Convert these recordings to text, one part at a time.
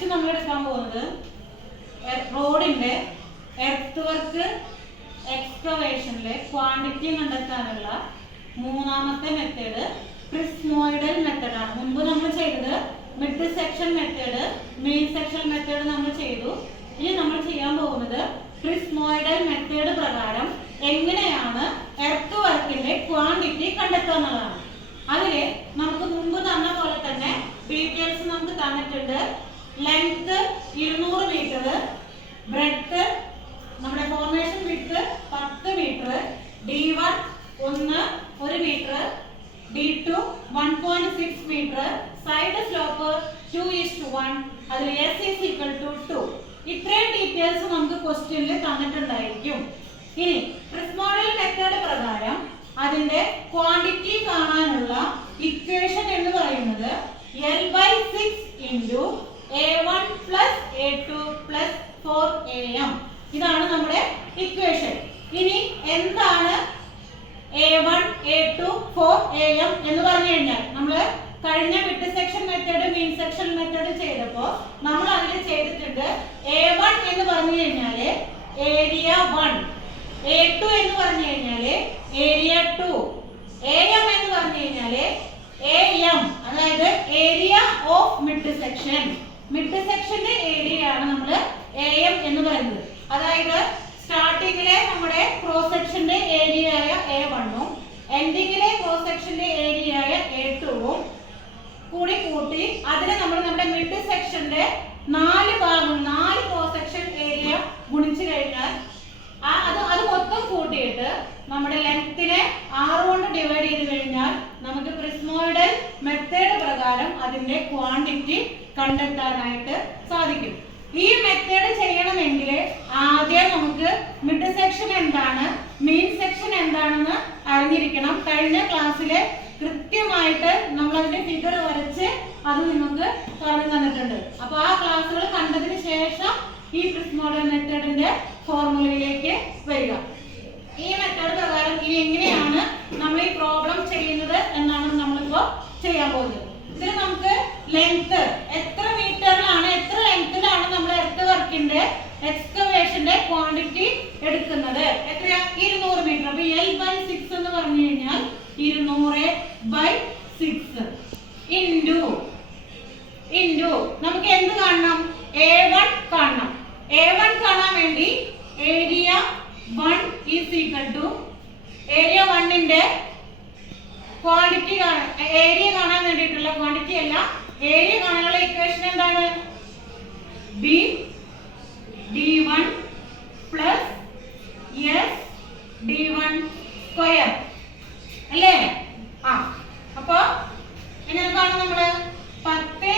Next നമ്മൾ എടുക്കാൻ പോകുന്നത് റോഡിന്റെ എർത്ത് വർക്ക് എക്സ്കവേഷനിലെ ക്വാണ്ടിറ്റി കണ്ടെത്താനുള്ള മൂന്നാമത്തെ മെത്തേഡ് പ്രിസ്മോയിഡൽ മെത്തേഡാണ്. മുൻപ് നമ്മൾ ചെയ്തത് mid section method, main section method നമ്മൾ ചെയ്തു. ഇനി നമ്മൾ ചെയ്യാൻ പോകുന്നത് പ്രിസ്മോയിഡൽ മെത്തേഡ് പ്രകാരം എങ്ങനെയാണ് എർത്ത് വർക്കിന്റെ ക്വാണ്ടിറ്റി കണ്ടെത്തുക എന്നുള്ളതാണ്. അതില് നമുക്ക് മുമ്പ് തന്ന പോലെ തന്നെ ഡീറ്റെയിൽസ് നമുക്ക് തന്നിട്ടുണ്ട്. ലെങ്ത് 200 മീറ്റർ, ബ്രെഡ്ത്ത് നമ്മുടെ formation width 10 metre, D1 1 metre, D2 1.6 metre, side slope 2:1, അതിൽ S = 2. ഇത്രയും ഡീറ്റെയിൽസ് നമുക്ക് ക്വസ്റ്റ്യനിൽ തന്നിട്ടുണ്ടായിരിക്കും. ഇനി പ്രിസ്മോയിഡൽ മെത്തേഡ് പ്രകാരം അതിന്റെ ക്വാണ്ടിറ്റി കാണാനുള്ള ഇക്വേഷൻ എന്ന് പറയുന്നത് L/6 × A1 + A2 + 4AM. ഇതാണ് നമ്മുടെ ഇക്വേഷൻ. ഇനി എന്താണ് A1 A2 4AM എന്ന് പറഞ്ഞു കഴിഞ്ഞാൽ നമ്മൾ കഴിഞ്ഞ mid section method main section method ചെയ്തപ്പോൾ നമ്മൾ അതിൽ ചെയ്തിട്ടുണ്ട് A1 എന്ന് പറഞ്ഞു കഴിഞ്ഞാൽ ഏരിയ 1, A2 എന്ന് പറഞ്ഞു കഴിഞ്ഞാൽ ഏരിയ 2, AM എന്ന് പറഞ്ഞു കഴിഞ്ഞാൽ AM, അതായത് area of mid section. Mid സെക്ഷന്റെ ഏരിയ ആണ് നമ്മൾ AM എന്ന് പറയുന്നത്. അതായത് സ്റ്റാർട്ടിങ്ങിലെ നമ്മുടെ ക്രോസ് സെക്ഷന്റെ ഏരിയ ആയ A1ഉം എൻഡിങ്ങിലെ ക്രോസ് സെക്ഷന്റെ ഏരിയ ആയ A2ഉം കൂടി കൂട്ടി അതിനെ നമ്മൾ നമ്മുടെ മിഡ് സെക്ഷന്റെ 4 ഭാഗം 4 ക്രോസ് സെക്ഷൻ ഏരിയ ഗുണിച്ചു കഴിഞ്ഞാൽ അത് മൊത്തം കൂട്ടിയിട്ട് നമ്മുടെ ലെങ്ത്തിനെ 6 കൊണ്ട് ഡിവൈഡ് ചെയ്ത് കഴിഞ്ഞാൽ നമുക്ക് പ്രിസ്മോയിഡൽ മെത്തേഡ് പ്രകാരം അതിന്റെ ക്വാണ്ടിറ്റി കണ്ടെത്താനായിട്ട് സാധിക്കും. ഈ മെത്തേഡ് ചെയ്യണമെങ്കിൽ ആദ്യം നമുക്ക് മിഡ് സെക്ഷൻ എന്താണ്, മെയിൻ സെക്ഷൻ എന്താണെന്ന് അറിഞ്ഞിരിക്കണം. കഴിഞ്ഞ ക്ലാസ്സിൽ കൃത്യമായിട്ട് നമ്മൾ അതിന്റെ ഫിഗർ വരച്ച് അത് നിങ്ങൾക്ക് പറഞ്ഞു തന്നിട്ടുണ്ട്. അപ്പൊ ആ ക്ലാസ്സുകൾ കണ്ടതിന് ശേഷം ഈ പ്രിസ്മോയിഡൽ മെത്തേഡിന്റെ ഫോർമുലയിലേക്ക് വരിക. ഈ മെത്തേഡ് പ്രകാരം ഇനി എങ്ങനെയാണ് നമ്മൾ ഈ പ്രോബ്ലം ചെയ്യുന്നത് എന്നാണ് നമ്മളിപ്പോ ചെയ്യാൻ പോകുന്നത്. ഇതിൽ നമുക്ക് ലെങ്ത് എത്ര മീറ്ററിലാണ്, എത്ര ലെങ്ത്തിലാണ് നമ്മൾ എർത്ത് വർക്കിന്റെ എക്സ്കവേഷന്റെ ക്വാണ്ടിറ്റി എടുക്കുന്നത്. എത്രയാ? 200 മീറ്റർ. അപ്പൊ L/6 എന്ന് പറഞ്ഞു കഴിഞ്ഞാൽ 200/6 ഇൻറ്റു നമുക്ക് എന്ത് കാണണം? A1 കാണണം. A1 കാണാൻ വേണ്ടി ഏരിയ 1 = ഏരിയ 1ന്റെ ക്വാണ്ടിറ്റി ഏരിയ കാണാൻ വേണ്ടിയിട്ടുള്ള ക്വാണ്ടിറ്റി അല്ല, ഏരിയ കാണാനുള്ള ഇക്വേഷൻ എന്താണ്? B D1 + S D1² അല്ലേ? അപ്പൊ എങ്ങനെ കാണും നമ്മള്? 10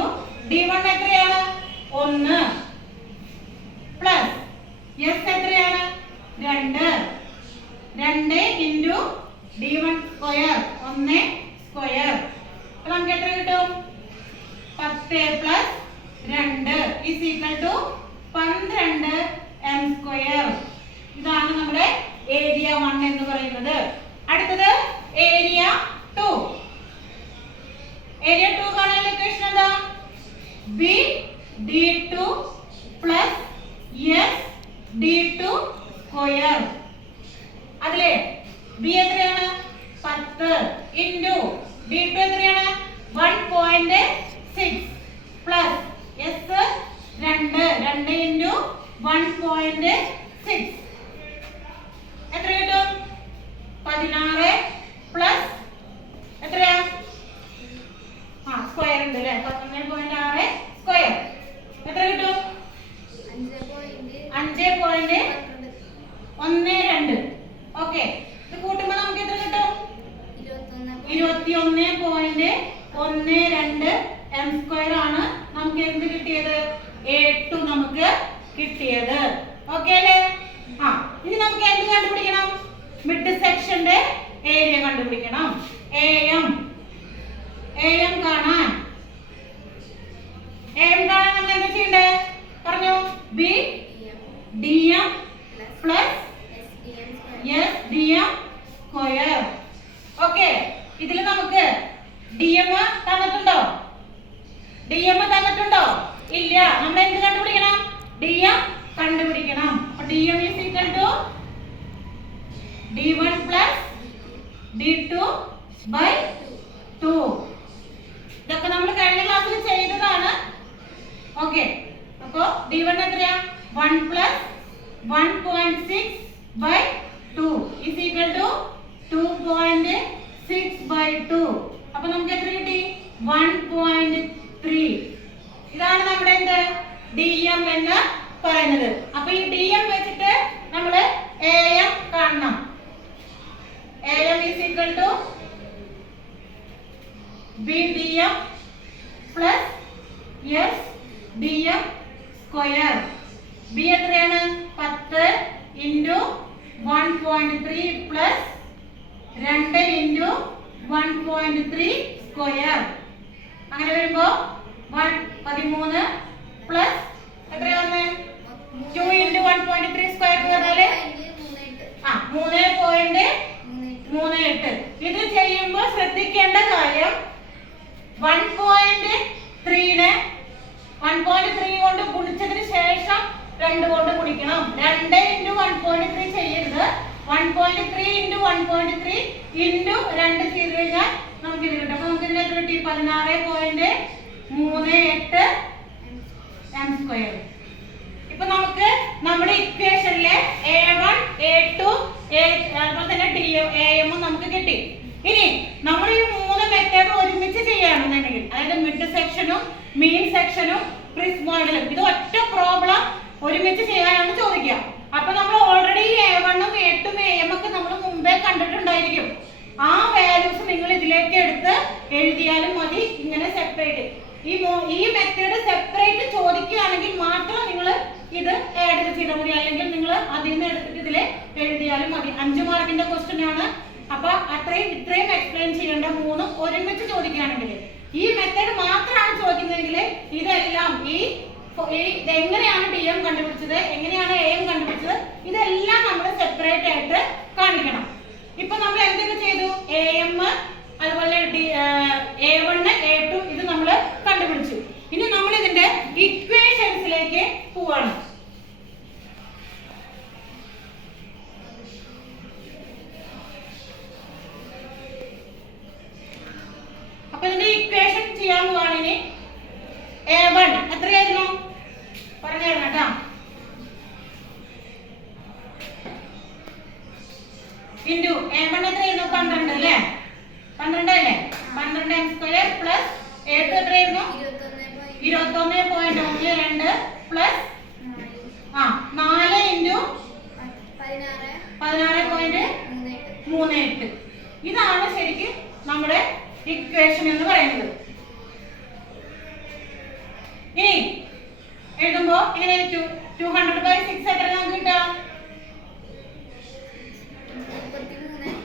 × D1 എത്രയാണ്? 1 പ്ലസ് S എത്രയാണ്? 2 × D1² 1² അപ്പൊ നമുക്ക് എത്ര കിട്ടും? 10 + 2 = 12m². ഇതാണ് നമ്മുടെ ഏരിയ 1 എന്ന് പറയുന്നത്. അടുത്തത് ഏരിയ 2. ഏരിയ 2 കാണാനുള്ള ഇക്വേഷൻ എന്താ? B D2 + S D2². അതിലെ B എത്രയാണ്? 10 × D2 എത്രയാണ്? 1.6 പ്ലസ് S 2 × 1.6 എത്ര കിട്ടും? 16 പ്ലസ് എത്രയാ? സ്ക്വയർ ഉണ്ട് അല്ലേ? 11.6 സ്ക്വയർ എത്ര കിട്ടും? 5.12. ഓക്കെ, ഇത് കൂട്ടുമ്പോൾ നമുക്ക് എത്ര കിട്ടും? 21.12 m² ആണ് നമുക്ക് എന്ത് കിട്ടിയത്? A2 നമുക്ക് കിട്ടിയത്. ഓക്കെ അല്ലേ? ഇനി നമുക്ക് എന്ത് കണ്ടുപിടിക്കണം? മിഡ് സെക്ഷന്റെ ഏരിയ കണ്ടുപിടിക്കണം. AM കാണാൻ നമ്മൾ എന്താ ചെയ്യണ്ടേ? പറഞ്ഞു. B DM + S DM². Okay, ഇതിൽ നമുക്ക് DM തന്നിട്ടുണ്ടോ? ഇല്ല. നമ്മൾ എന്ത് കണ്ടുപിടിക്കണം? dm കണ്ടുപിടിക്കണം. അപ്പോൾ dm is equal to d1 plus d2 by 2. ഇതൊക്കെ നമ്മൾ കഴിഞ്ഞ ക്ലാസ്സിൽ ചെയ്തതാണ്. ഓക്കെ. അപ്പോൾ d1 എത്രയാ? 1 plus 1.6 by 2 is equal to 2.6 by 2. അപ്പോൾ നമുക്ക് എത്ര കിട്ടി? 1.3. ഇതാണ് നമ്മുടെ എന്ത് dm എന്ന് പറയുന്നത്. അപ്പോൾ ഈ dm വെച്ചിട്ട് നമ്മൾ am കാണണം. am is equal to b dm plus s dm square. b എത്രയാണ്? 10 into 1.3 plus 2 into 1.3 square. അങ്ങനെ വരുമ്പോൾ 13 പ്ലസ് എത്രയാണ്? 2 into 1.3 square പറഞ്ഞാല് 3.38. ഇത് ചെയ്യുമ്പോൾ ശ്രദ്ധിക്കേണ്ട കാര്യം 1.3 കൊണ്ട് ഗുണിച്ചതിന് ശേഷം 2 കൊണ്ട് ഗുണിക്കണം. 2 into 1.3 ചെയ്യരുത്. 1.3 into 1.3 into 2 ചെയ്ത് കഴിഞ്ഞാൽ നമുക്ക് ഇത് കിട്ടും. അപ്പൊ നമുക്ക് ഇതിനെ കിട്ടി 16.38 m square. ഇപ്പൊ നമുക്ക് നമ്മുടെ ഇക്വേഷനിലെ a1 a2 അതുപോലെ തന്നെ am നമുക്ക് കിട്ടി. ഇനി നമ്മൾ ഈ 3 മെത്തേഡ് ഒരുമിച്ച് ചെയ്യുകയാണെന്നുണ്ടെങ്കിൽ, അതായത് മിഡ് സെക്ഷനും മീൻ സെക്ഷനും പ്രിസ്മോയിഡലും, ഇത് ഒറ്റ പ്രോബ്ലം ഒരുമിച്ച് ചെയ്യാനാണ് ചോദിക്കുക. അപ്പൊ നമ്മൾ ഓൾറെഡി a1 ഉം a2 ഉം am ഒക്കെ നമ്മൾ മുമ്പേ കണ്ടിട്ടുണ്ടായിരിക്കും. ആ വാല്യൂസ് നിങ്ങൾ ഇതിലേക്ക് എടുത്ത് എഴുതിയാലും മതി. ഇങ്ങനെ സെപ്പറേറ്റ് ഈ മെത്തേഡ് സെപ്പറേറ്റ് ചോദിക്കുകയാണെങ്കിൽ മാത്രം നിങ്ങൾ ഇത് ആഡ് ചെയ്താൽ മതി. അല്ലെങ്കിൽ നിങ്ങൾ അതിൽ നിന്ന് എടുത്തിട്ട് ഇതിൽ എഴുതിയാലും മതി. 5 മാർക്കിന്റെ ക്വസ്റ്റ്യൻ ആണ്. അപ്പൊ ഇത്രയും എക്സ്പ്ലെയിൻ ചെയ്യേണ്ട 3 ഒരുമിച്ച് ചോദിക്കുകയാണെങ്കിൽ, ഈ മെത്തേഡ് മാത്രമാണ് ചോദിക്കുന്നതെങ്കിൽ ഇതെല്ലാം എങ്ങനെയാണ് dm കണ്ടുപിടിച്ചത്, എങ്ങനെയാണ് am കണ്ടുപിടിച്ചത്, ഇതെല്ലാം നമ്മൾ സെപ്പറേറ്റ് ആയിട്ട് കാണിക്കണം. ഇപ്പൊ നമ്മൾ എന്തൊക്കെ ചെയ്തു? am അതുപോലെ a1 a2 ഇത് നമ്മൾ കണ്ടുപിടിച്ചു. ഇനി നമ്മൾ ഇതിന്റെ ഇക്വേഷൻസിലേക്ക് പോവാണ്. അപ്പൊ ഇതിന്റെ ഇക്വേഷൻ ചെയ്യാൻ പോവാണ്. ഇനി a1 എത്രയായിരുന്നു പറഞ്ഞു തരണം കേട്ടോ. ഇൻറ്റു a1 എത്രയായിരുന്നു? 12 അല്ലേ? 12 അല്ലേ? 12 m സ്ക്വയർ പ്ലസ് a2 എത്രയായിരുന്നു? 21.12 പ്ലസ് 4 ഇൻറ്റു 16.38. ഇതാണ് ശരിക്കും നമ്മുടെ ഇക്വേഷൻ എന്ന് പറയുന്നത്. ഇനി എഴുതുമ്പോ ഇങ്ങനെ 200/6 എത്ര നമുക്ക് കിട്ടാം?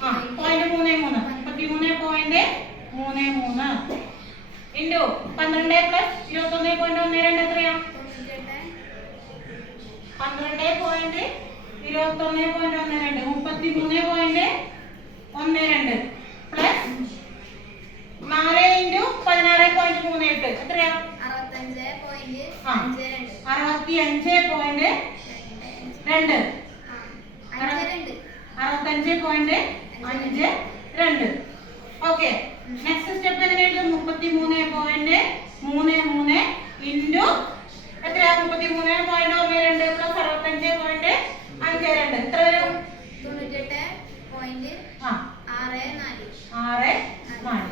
0.33 33.33 ഇൻറ്റു 12 പ്ലസ് 21.12 എത്രയാ? 12.21.12 33.12 പ്ലസ് 4 ഇൻറ്റു 16.38 എത്രയാ? 65.2 65.52. ഓക്കെ. നെക്സ്റ്റ് സ്റ്റെപ്പ് എങ്ങനെയാണ്? 33.33 ഇൻറ്റു എത്രയാ? 33.12 പ്ലസ് 65.52 എത്ര വരും? 98.64.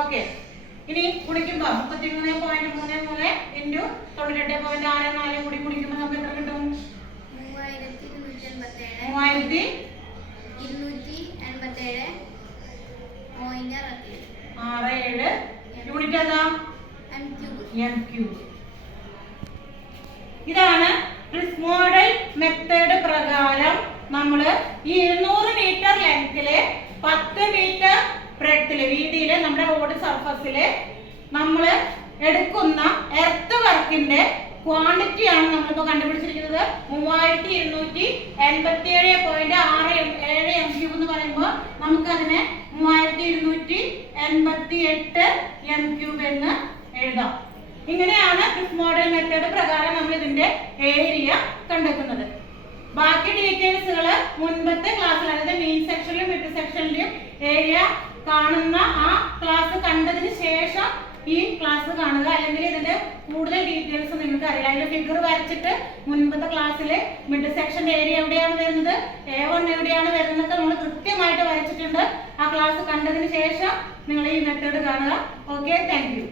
ഓക്കെ. ഇനി ഗുണിക്കുമ്പോ 33.33 ഇൻറ്റു 98.64 കൂടി ഗുണിക്കുമ്പോ നമുക്ക് എത്ര കിട്ടും? 3287. യൂണിറ്റ് എന്താ? m cube. ഇതാണ് പ്രിസ്മോഡൽ മെത്തേഡ് പ്രകാരം നമ്മൾ ഈ 200 മീറ്റർ ലെങ്തില് 10 മീറ്റർ ബ്രെഡ്ത്തില് വീതിയില് നമ്മുടെ റോഡ് സർഫസില് നമ്മൾ എടുക്കുന്ന എർത്ത് വർക്കിന്റെ ക്വാണ്ടിറ്റി ആണ് നമ്മളിപ്പോ കണ്ടുപിടിച്ചിരിക്കുന്നത്. 3287.67 m ക്യൂബ് എന്ന് പറയുമ്പോൾ നമുക്ക് അതിനെ 3288 m ക്യൂബ് എന്ന് എഴുതാം. ഇങ്ങനെയാണ് ക്രിസ് മോഡൽ മെത്തേഡ് പ്രകാരം നമ്മൾ ഇതിന്റെ ഏരിയ കണ്ടെത്തുന്നത്. ബാക്കി ഡീറ്റെയിൽസുകൾ മുൻപത്തെ ക്ലാസ്സിൽ, അതായത് മീൻ സെക്ഷനിലും മിഡ് സെക്ഷനിലും ഏരിയ കാണുന്ന ആ ക്ലാസ് കണ്ടതിന് ശേഷം ഈ ക്ലാസ് കാണുക, അല്ലെങ്കിൽ ഇതിന്റെ കൂടുതൽ ഡീറ്റെയിൽസ് നിങ്ങൾക്ക് അറിയാം. അതിന്റെ ഫിഗർ വരച്ചിട്ട് മുൻപത്തെ ക്ലാസ്സിൽ മിഡ് സെക്ഷൻ ഏരിയ എവിടെയാണ് വരുന്നത്, A1 എവിടെയാണ് വരുന്നത് നമ്മൾ കൃത്യമായിട്ട് വരച്ചിട്ടുണ്ട്. ആ ക്ലാസ് കണ്ടതിന് ശേഷം നിങ്ങൾ ഈ മെത്തേഡ് കാണുക. Okay, thank you.